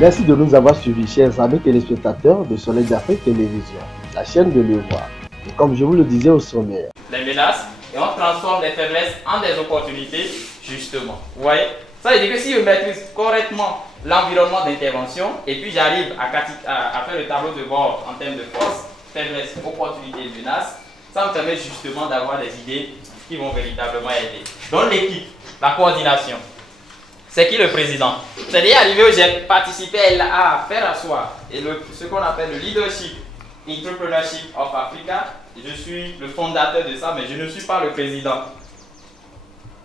Merci de nous avoir suivis, chers amis téléspectateurs de Soleil d'Afrique Télévision, la chaîne de l'Ivoire. Et comme je vous le disais au sommaire, les menaces et on transforme les faiblesses en des opportunités, justement. Vous voyez? Ça veut dire que si je maîtrise correctement l'environnement d'intervention et puis j'arrive à faire le tableau de bord en termes de force, faiblesse, opportunité et menace, ça me permet justement d'avoir des idées qui vont véritablement aider. Donc l'équipe, la coordination. C'est qui le président? C'est déjà arrivé où j'ai participé à faire asseoir ce qu'on appelle le leadership entrepreneurship of Africa. Je suis le fondateur de ça, mais je ne suis pas le président.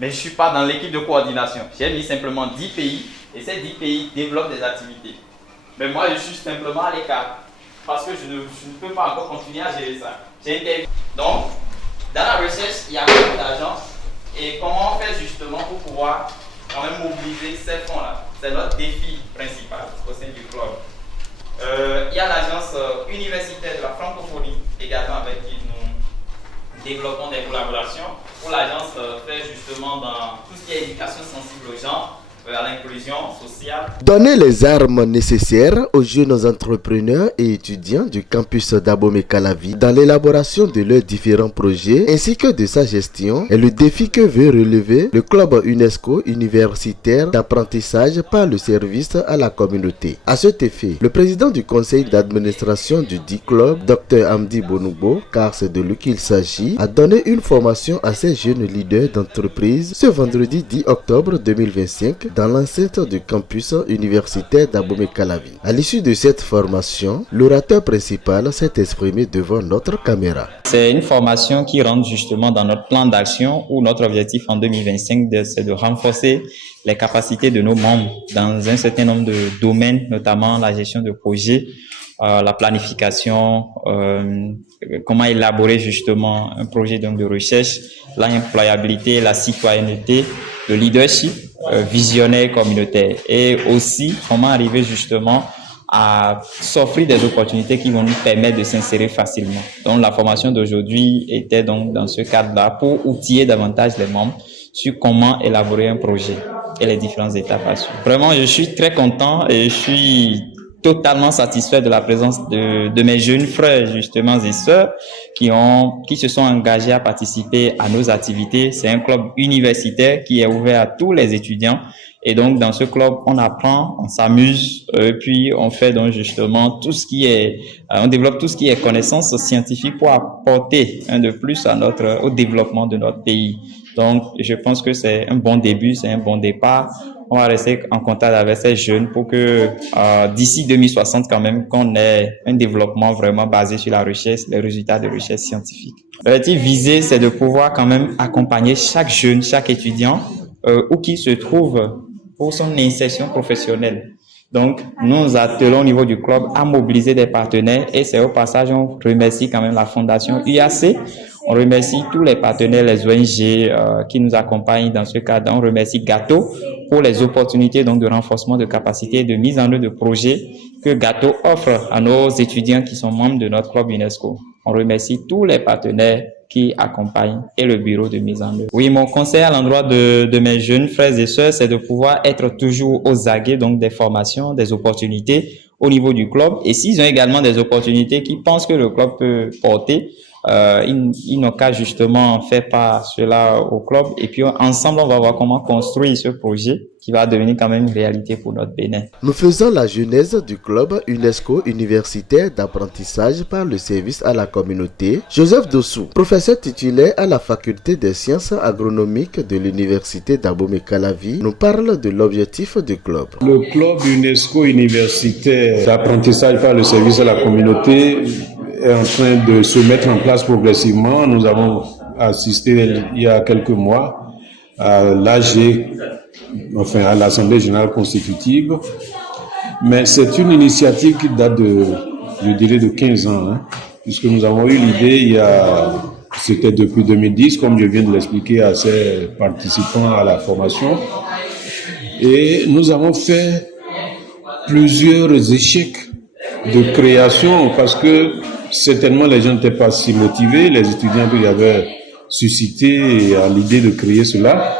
Mais je ne suis pas dans l'équipe de coordination. J'ai mis simplement 10 pays et ces 10 pays développent des activités. Mais moi, je suis simplement à l'écart parce que je ne peux pas encore continuer à gérer ça. Donc, dans la recherche, il y a beaucoup d'agences et comment on fait justement pour pouvoir quand même mobiliser ces fonds-là. C'est notre défi principal au sein du club. Il y a l'agence universitaire de la francophonie également avec qui nous développons des collaborations où l'agence fait justement dans tout ce qui est éducation sensible aux gens, à l'inclusion sociale. Donner les armes nécessaires aux jeunes entrepreneurs et étudiants du campus d'Abomey-Calavi dans l'élaboration de leurs différents projets ainsi que de sa gestion est le défi que veut relever le club UNESCO universitaire d'apprentissage par le service à la communauté. À cet effet, le président du conseil d'administration du dit club, Dr Amdi Bonoubo, car c'est de lui qu'il s'agit, a donné une formation à ces jeunes leaders d'entreprise ce vendredi 10 octobre 2025 dans l'enceinte du campus universitaire d'Abomey-Calavi. À l'issue de cette formation, l'orateur principal s'est exprimé devant notre caméra. C'est une formation qui rentre justement dans notre plan d'action où notre objectif en 2025, c'est de renforcer les capacités de nos membres dans un certain nombre de domaines, notamment la gestion de projets, la planification, comment élaborer justement un projet donc de recherche, l'employabilité, la citoyenneté, le leadership visionnaire communautaire et aussi comment arriver justement à s'offrir des opportunités qui vont nous permettre de s'insérer facilement. Donc la formation d'aujourd'hui était donc dans ce cadre-là pour outiller davantage les membres sur comment élaborer un projet et les différentes étapes à suivre. Vraiment, je suis très content et je suis totalement satisfait de la présence de mes jeunes frères justement et sœurs qui se sont engagés à participer à nos activités. C'est un club universitaire qui est ouvert à tous les étudiants et donc dans ce club on apprend, on s'amuse, puis on fait donc justement tout ce qui est, on développe tout ce qui est connaissances scientifiques pour apporter un de plus au développement de notre pays. Donc je pense que c'est un bon début, c'est un bon départ. On va rester en contact avec ces jeunes pour que d'ici 2060 quand même qu'on ait un développement vraiment basé sur la recherche, les résultats de recherche scientifique. L'objectif visé, c'est de pouvoir quand même accompagner chaque jeune, chaque étudiant où qu'il se trouve pour son insertion professionnelle. Donc, nous nous attelons au niveau du club à mobiliser des partenaires et c'est au passage, on remercie quand même la fondation UAC. On remercie tous les partenaires, les ONG qui nous accompagnent dans ce cadre. On remercie Gato pour les opportunités donc de renforcement de capacité et de mise en œuvre de projets que Gato offre à nos étudiants qui sont membres de notre club UNESCO. On remercie tous les partenaires qui accompagnent et le bureau de mise en œuvre. Oui, mon conseil à l'endroit de mes jeunes frères et sœurs, c'est de pouvoir être toujours aux aguets donc des formations, des opportunités au niveau du club. Et s'ils ont également des opportunités qu'ils pensent que le club peut porter, ils n'ont qu'à justement faire part cela au club et puis ensemble on va voir comment construire ce projet qui va devenir quand même une réalité pour notre Bénin. Nous faisons la genèse du club UNESCO universitaire d'apprentissage par le service à la communauté. Joseph Dossou, professeur titulaire à la faculté des sciences agronomiques de l'université d'Abomey-Calavi, nous parle de l'objectif du club. Le club UNESCO universitaire d'apprentissage par le service à la communauté est en train de se mettre en place progressivement. Nous avons assisté il y a quelques mois à l'AG, enfin à l'Assemblée générale constitutive. Mais c'est une initiative qui date je dirais, de 15 ans, puisque nous avons eu l'idée c'était depuis 2010, comme je viens de l'expliquer à ces participants à la formation. Et nous avons fait plusieurs échecs de création parce que certainement les gens n'étaient pas si motivés, les étudiants qui avaient suscité à l'idée de créer cela,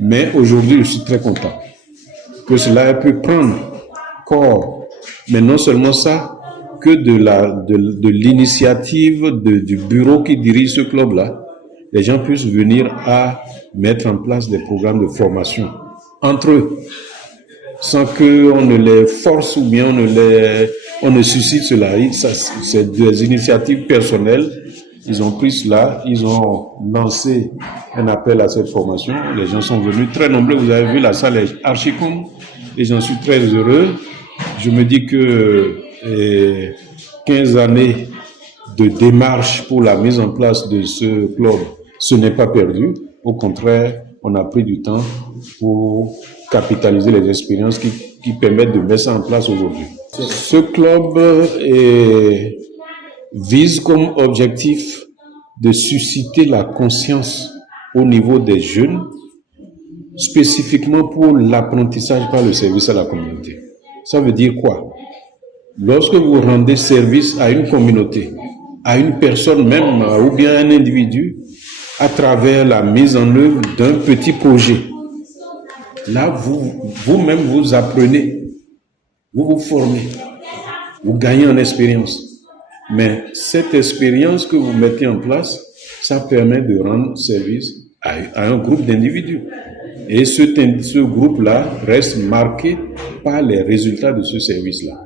mais aujourd'hui je suis très content que cela ait pu prendre corps. Mais non seulement ça, que de l'initiative du bureau qui dirige ce club-là, les gens puissent venir à mettre en place des programmes de formation entre eux, sans qu'on ne les force ou bien on ne suscite cela. C'est des initiatives personnelles. Ils ont pris cela, ils ont lancé un appel à cette formation. Les gens sont venus très nombreux. Vous avez vu, la salle est archi-comble et j'en suis très heureux. Je me dis que 15 années de démarche pour la mise en place de ce club, ce n'est pas perdu. Au contraire, on a pris du temps pour capitaliser les expériences qui permettent de mettre ça en place aujourd'hui. Ce club vise comme objectif de susciter la conscience au niveau des jeunes, spécifiquement pour l'apprentissage par le service à la communauté. Ça veut dire quoi? Lorsque vous rendez service à une communauté, à une personne même, ou bien à un individu, à travers la mise en œuvre d'un petit projet, là, vous-même, vous apprenez, vous vous formez, vous gagnez en expérience. Mais cette expérience que vous mettez en place, ça permet de rendre service à un groupe d'individus. Et ce groupe-là reste marqué par les résultats de ce service-là.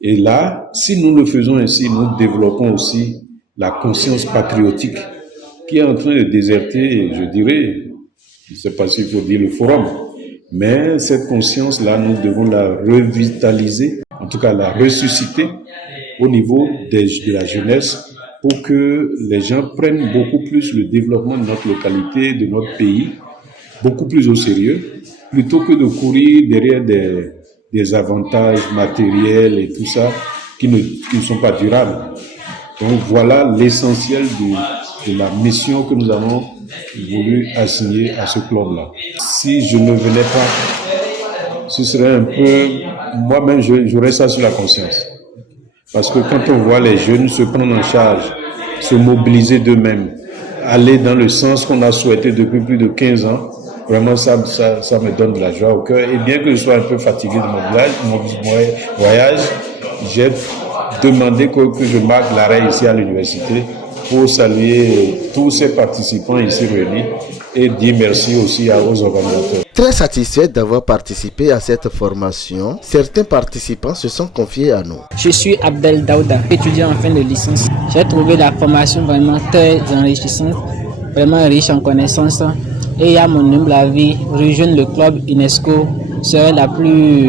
Et là, si nous le faisons ainsi, nous développons aussi la conscience patriotique qui est en train de déserter, je dirais, je ne sais pas s'il faut dire le forum, mais cette conscience-là, nous devons la revitaliser, en tout cas la ressusciter au niveau de la jeunesse pour que les gens prennent beaucoup plus le développement de notre localité, de notre pays, beaucoup plus au sérieux, plutôt que de courir derrière des avantages matériels et tout ça qui ne sont pas durables. Donc voilà l'essentiel de la mission que nous avons voulu assigner à ce club-là. Si je ne venais pas, ce serait un peu... Moi-même, j'aurais ça sur la conscience. Parce que quand on voit les jeunes se prendre en charge, se mobiliser d'eux-mêmes, aller dans le sens qu'on a souhaité depuis plus de 15 ans, vraiment ça me donne de la joie au cœur. Et bien que je sois un peu fatigué de mon voyage, j'ai demandé que je marque l'arrêt ici à l'université pour saluer tous ces participants ici réunis et dire merci aussi aux organisateurs. Très satisfait d'avoir participé à cette formation, certains participants se sont confiés à nous. Je suis Abdel Daouda, étudiant en fin de licence. J'ai trouvé la formation vraiment très enrichissante, vraiment riche en connaissances. Et à mon humble avis, rejoindre le club UNESCO serait la plus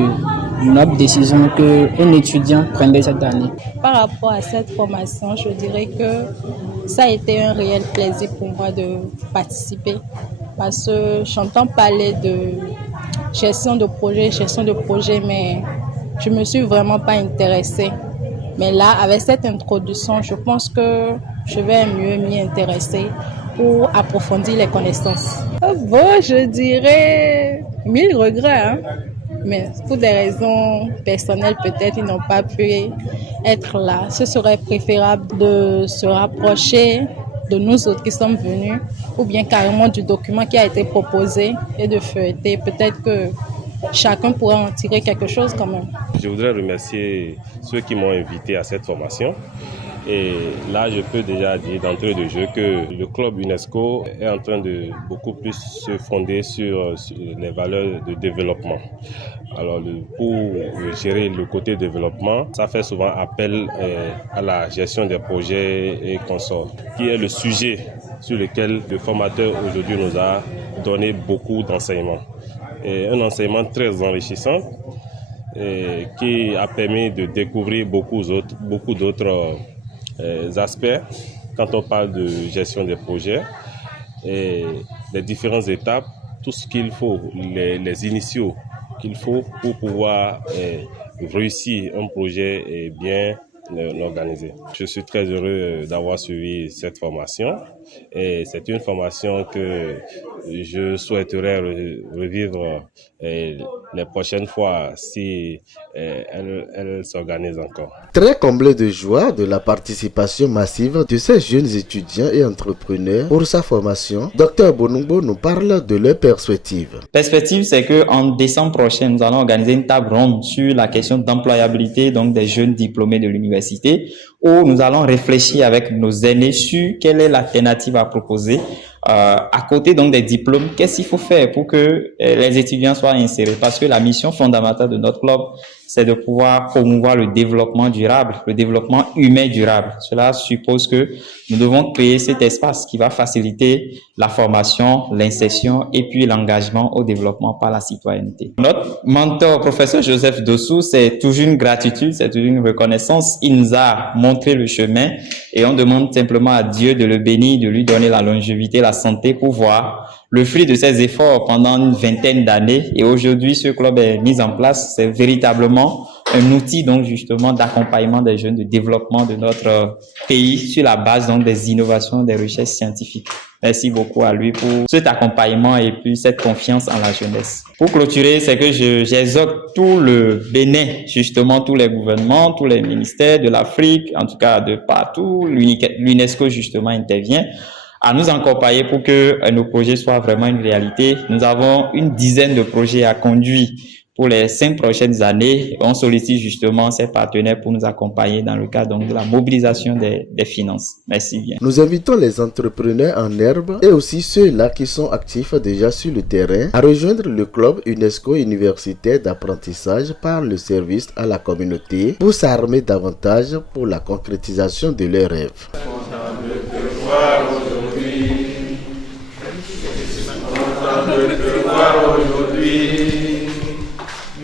noble décision qu'un étudiant prendrait cette année. Par rapport à cette formation, je dirais que ça a été un réel plaisir pour moi de participer parce que j'entends parler de gestion de projet, mais je ne me suis vraiment pas intéressée. Mais là, avec cette introduction, je pense que je vais mieux m'y intéresser pour approfondir les connaissances. Bon, je dirais 1000 regrets, hein? Mais pour des raisons personnelles, peut-être ils n'ont pas pu être là. Ce serait préférable de se rapprocher de nous autres qui sommes venus ou bien carrément du document qui a été proposé et de feuilleter. Peut-être que chacun pourrait en tirer quelque chose quand même. Je voudrais remercier ceux qui m'ont invité à cette formation. Et là, je peux déjà dire d'entrée de jeu que le club UNESCO est en train de beaucoup plus se fonder sur les valeurs de développement. Alors, pour gérer le côté développement, ça fait souvent appel à la gestion des projets et consorts, qui est le sujet sur lequel le formateur aujourd'hui nous a donné beaucoup d'enseignements. Et un enseignement très enrichissant qui a permis de découvrir beaucoup d'autres aspects quand on parle de gestion des projets et les différentes étapes, tout ce qu'il faut, les initiaux qu'il faut pour pouvoir réussir un projet et bien l'organiser. Je suis très heureux d'avoir suivi cette formation et c'est une formation que je souhaiterais revivre les prochaines fois si elle s'organise encore. Très comblé de joie de la participation massive de ces jeunes étudiants et entrepreneurs pour sa formation, Dr Bonumbo nous parle de leurs perspectives. Perspective, c'est qu'en décembre prochain, nous allons organiser une table ronde sur la question d'employabilité donc des jeunes diplômés de l'université, où nous allons réfléchir avec nos aînés sur quelle est l'alternative à proposer. À côté donc des diplômes, qu'est-ce qu'il faut faire pour que les étudiants soient insérés? Parce que la mission fondamentale de notre club, c'est de pouvoir promouvoir le développement durable, le développement humain durable. Cela suppose que nous devons créer cet espace qui va faciliter la formation, l'insertion et puis l'engagement au développement par la citoyenneté. Notre mentor, professeur Joseph Dossou, c'est toujours une gratitude, c'est toujours une reconnaissance. Il nous a montré le chemin et on demande simplement à Dieu de le bénir, de lui donner la longévité, la santé pour voir le fruit de ses efforts pendant une vingtaine d'années. Et aujourd'hui, ce club est mis en place. C'est véritablement un outil donc justement d'accompagnement des jeunes, de développement de notre pays sur la base donc des innovations, des recherches scientifiques. Merci beaucoup à lui pour cet accompagnement et puis cette confiance en la jeunesse. Pour clôturer, c'est que j'exhorte tout le Bénin, justement tous les gouvernements, tous les ministères de l'Afrique, en tout cas de partout, l'UNESCO justement intervient, à nous accompagner pour que nos projets soient vraiment une réalité. Nous avons une dizaine de projets à conduire pour les 5 prochaines années. On sollicite justement ces partenaires pour nous accompagner dans le cadre donc de la mobilisation des finances. Merci bien. Nous invitons les entrepreneurs en herbe et aussi ceux-là qui sont actifs déjà sur le terrain à rejoindre le club UNESCO universitaire d'apprentissage par le service à la communauté pour s'armer davantage pour la concrétisation de leurs rêves.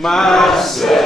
Marcel.